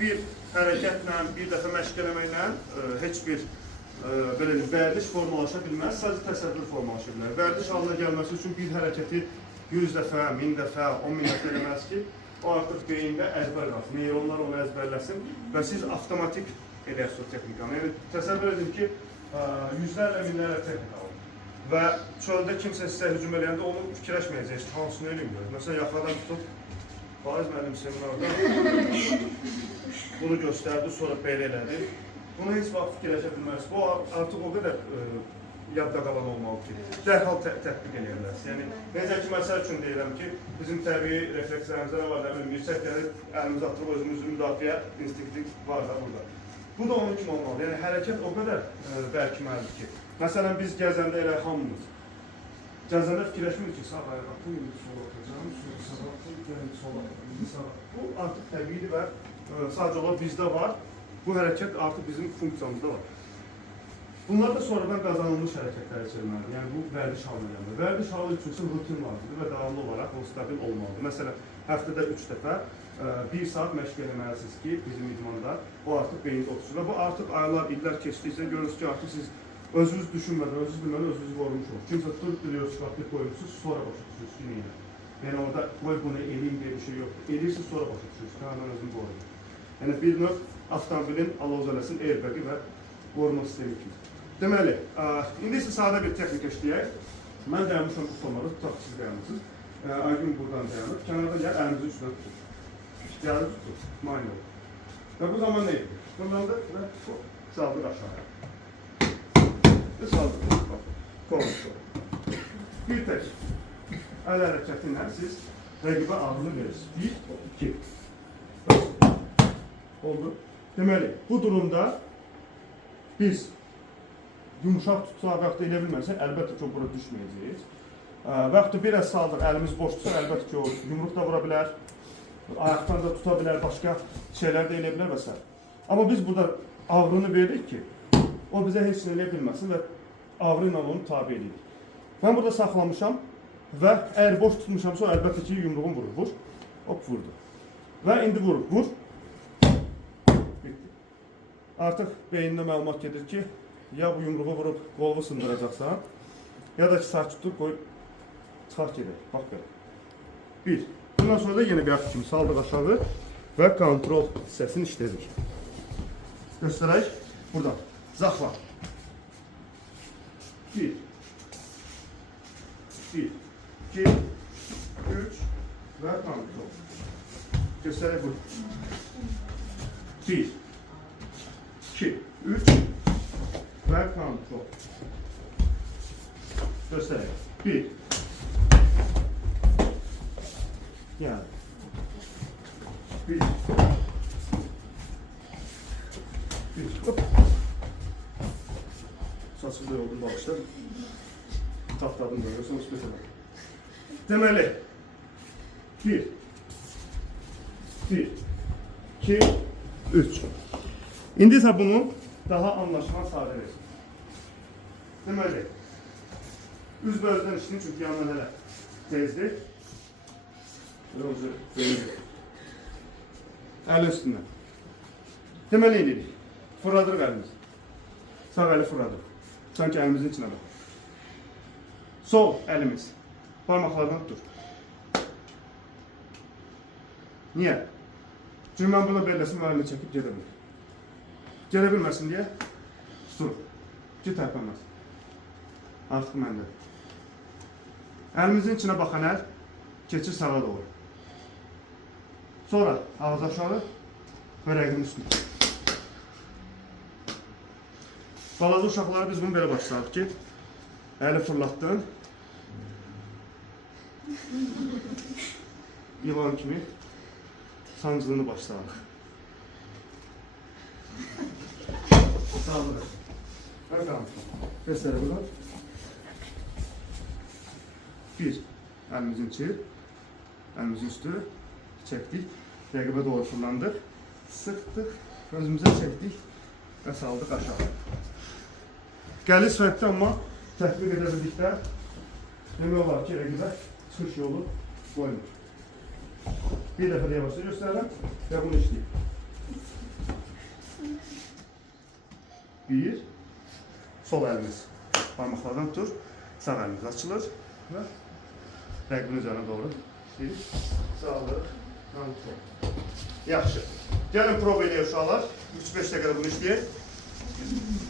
bir hərəkətlə, bir dəfə məşq eləməklə heç bir belə vərdiş formalaşa bilməz, sadəcə təsəvvür formalaşa bilər. Vərdiş halına gəlməsi üçün bir hərəkəti 100 dəfə, 1000 dəfə, 10.000 dəfə eləməz ki, o artıq beyində əzbər qalsın. Neyronlar onu əzbərləsin və siz avtomatik edərsiniz texnikanı. Yəni, təsəvvür edin ki, yüzlərlə, minlərlə texnika var. Və çöldə kimsə sizə hücum eləyəndə onu fikirləşməyəcəksiniz, hansını eləyim görür. Məsələn, yaxadan tutub, Faiz müəllim seminarda bunu göstərdi, sonra belə elədi. Bunu heç vaxt fikirləşə bilməz. Bu artıq o qədər yadda qalan olmalı ki, dərhal tətbiq edərsiniz. Yəni, necə ki, məsəl üçün deyirəm ki, bizim təbii reflekslərimizdə var, nə bilim, yüksək gəlib, əlimizi atırıb, özümüzü müdafiə instinkti var da burada. Bu da onun kimi olmalı. Yəni, hərəkət o qədər bərkiməlidir ki, məsələn, biz gəzəndə elə hamımız, gəzəndə fikirləşmirik ki, sağ ayağa atım, sola atacağım, sağa atım, sola atım, bu artıq təbiidir və sadəcə olaraq bizdə var. Bu hərəkət artıq bizim funksiyamızda var. Bunlar da sonradan qazanılmış hərəkətlər içilməlidir. Yəni, bu vərdiş halına gəlmir. Vərdiş halı üçün rutin lazımdır və davamlı olaraq o stabil olmalıdır. Məsələn, həftədə 3 dəfə 1 saat məşq eləməlisiniz ki, bizim idmanda o artıq beyində otursun. Və bu artıq aylar, illər keçdikcə görürsünüz ki, artıq siz özünüz düşünmədən, özünüz bilmədən özünüzü qorumuş olur. Kimsə tutur, biliyor, çıxartıb koyursunuz, sonra başa düşürsünüz ki, niyə? Yəni, orada qoy bunu eləyim deyə bir şey yoxdur. Eləyirsiniz, sonra başa düşürsünüz ki, mən özümü qoruyum. Yəni, bir növ avtomobilin alovzələsin airbəqi və qoruma sistemi kimi. Deməli, indi isə sadə bir texnika işləyək. Mən dayanmışam bu formada, tutaq siz dayanırsınız. Aygün buradan dayanır. Kənarda gəl, əlimizi üstünə tutur. Gəlir tutur, mani olur. Və bu zaman nə edir? Fırlandır və saldıq aşağıya. Və saldıq. Kolunu. Bir tək əl hərəkəti ilə siz rəqibə ağzını verirsiniz. 1, 2. Oldu. Deməli, bu durumda biz yumuşaq tutsa və yaxud da elə bilməsə, əlbəttə ki, o bura düşməyəcəyik. Və yaxud da biraz saldıq, əlimiz boş tutsa, əlbəttə ki, o yumruq da vura bilər, ayaqdan da tuta bilər, başqa şeylər də elə bilər və s. Amma biz burada ağrını veririk ki, o bizə heç nə elə bilməsin və ağrı ilə onu tabi edirik. Mən burada saxlamışam və əgər boş tutmuşamsa, o əlbəttə ki, yumruğum vurur, vur, hop, vurdu. Və indi vurur, vur. Artıq beynində məlumat gedir ki, ya bu yumruğu vurub qolunu sındıracaqsan, ya da ki, sakit dur, qoy, çıxaq gedək. Bax belə. 1. Bundan sonra da yenə bir yaxşı kimi saldıq aşağı və kontrol hissəsini işlədik. Göstərək. Buradan. Zaxla. 1. 1. 2. 3. Və kontrol. Göstərək buradan. 1. 2. 3. Və kontrol. Göstərək. 1. Yəni. 1. 1. Hop. Saçımda yoldum bağışlar. Taptadım da. Yoxsa üstü qədər. Deməli. 1. 1. 2. 3. İndi isə bunu daha anlaşılan sadə versin. Deməli, üzbə-özdən işləyin, çünki yandan hələ tezdir. Əl üstündən. Deməli, eləyirik. Fırladırıq əlimizi. Sağ əli fırladırıq. Sanki əlimizin içinə bax. Sol əlimiz. Parmaqlardan tutur. Niyə? Çünki mən burada belləsin və əlini çəkib gedə bilir. Gələ bilməsin deyə tuturuq ki, tərpənməz. Artıq məndədir. Əlimizin içinə baxan əl keçir sağa doğru. Sonra ağız aşağı və rəqibin üstünə. Balaca uşaqlara biz bunu belə başlayırıq ki, əli fırlatdın. İlan kimi sancılığını başlayırıq. Sağlık. Bakalım. Göster buradan. 1. Elimizin içi. Elimizin üstü. Çektik. Rəqibə doğru fırlandıq. Sıxdıq. Özümüzə çəkdik. Və saldıq aşağı. Gəlir sürətdə, amma tətbiq edə bildikdə demək olar ki, rəqibə çıxış yolu qoymur. Bir dəfə də yavaşça göstərirəm və bunu işləyib. Bir. Sol əlimiz parmaqlardan tutur. Sağ əlimiz açılır və rəqibin üzərinə doğru sağlıq. Yaxşı. Gəlin prova edək uşaqlar. 3-5 dəqiqədə bunu işləyək.